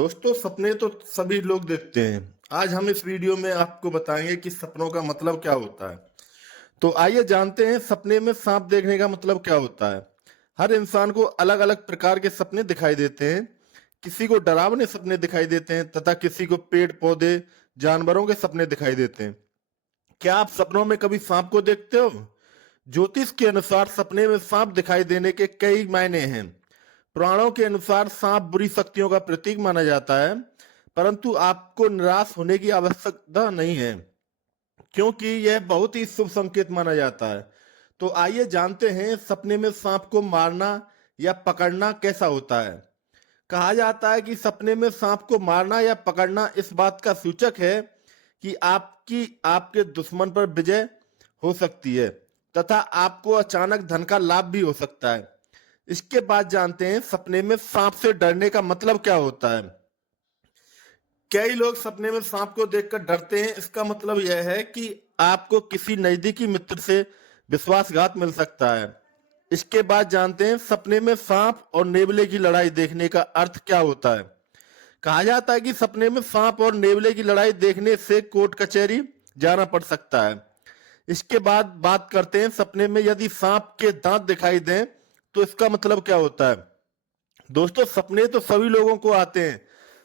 दोस्तों सपने तो सभी लोग देखते हैं। आज हम इस वीडियो में आपको बताएंगे कि सपनों का मतलब क्या होता है। तो आइए जानते हैं सपने में सांप देखने का मतलब क्या होता है। हर इंसान को अलग अलग प्रकार के सपने दिखाई देते हैं। किसी को डरावने सपने दिखाई देते हैं तथा किसी को पेड़ पौधे जानवरों के सपने दिखाई देते हैं। क्या आप सपनों में कभी सांप को देखते हो? ज्योतिष के अनुसार सपने में सांप दिखाई देने के कई मायने हैं। पुराणों के अनुसार सांप बुरी शक्तियों का प्रतीक माना जाता है, परंतु आपको निराश होने की आवश्यकता नहीं है, क्योंकि यह बहुत ही शुभ संकेत माना जाता है। तो आइए जानते हैं सपने में सांप को मारना या पकड़ना कैसा होता है। कहा जाता है कि सपने में सांप को मारना या पकड़ना इस बात का सूचक है कि आपकी आपके दुश्मन पर विजय हो सकती है तथा आपको अचानक धन का लाभ भी हो सकता है। इसके बाद जानते हैं सपने में सांप से डरने का मतलब क्या होता है। कई लोग सपने में सांप को देखकर डरते हैं। इसका मतलब यह है कि आपको किसी नजदीकी मित्र से विश्वासघात मिल सकता है। इसके बाद जानते हैं सपने में सांप और नेवले की लड़ाई देखने का अर्थ क्या होता है। कहा जाता है कि सपने में सांप और नेवले की लड़ाई देखने से कोर्ट कचहरी जाना पड़ सकता है। इसके बाद बात करते हैं सपने में यदि सांप के दांत दिखाई दें तो इसका मतलब क्या होता है। दोस्तों सपने तो सभी लोगों को आते हैं।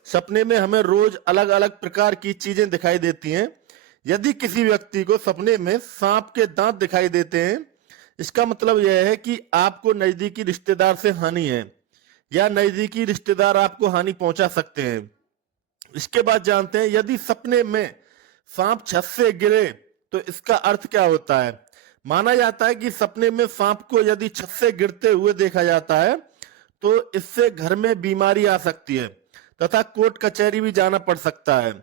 सपने में हमें रोज अलग अलग प्रकार की चीजें दिखाई देती हैं। यदि किसी व्यक्ति को सपने में सांप के दांत दिखाई देते हैं, इसका मतलब यह है कि आपको नजदीकी रिश्तेदार से हानि है या नजदीकी रिश्तेदार आपको हानि पहुंचा सकते हैं। इसके बाद जानते हैं यदि सपने में सांप छत से गिरे तो इसका अर्थ क्या होता है। माना जाता है कि सपने में सांप को यदि छत से गिरते हुए देखा जाता है तो इससे घर में बीमारी आ सकती है तथा कोर्ट कचहरी भी जाना पड़ सकता है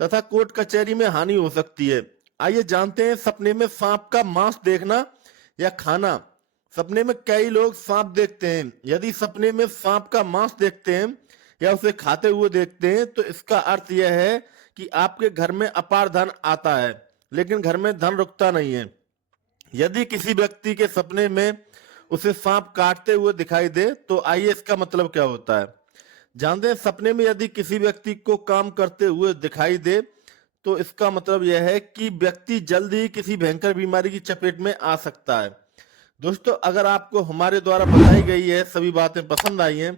तथा कोर्ट कचहरी में हानि हो सकती है। आइए जानते हैं सपने में सांप का मांस देखना या खाना। सपने में कई लोग सांप देखते हैं। यदि सपने में सांप का मांस देखते हैं या उसे खाते हुए देखते हैं तो इसका अर्थ यह है कि आपके घर में अपार धन आता है, लेकिन घर में धन रुकता नहीं है। यदि किसी व्यक्ति के सपने में उसे सांप काटते हुए दिखाई दे तो आइए इसका मतलब क्या होता है। जानते हैं सपने में यदि किसी व्यक्ति को काम करते हुए दिखाई दे तो इसका मतलब यह है कि व्यक्ति जल्द ही किसी भयंकर बीमारी की चपेट में आ सकता है। दोस्तों अगर आपको हमारे द्वारा बताई गई है सभी बातें पसंद आई हैं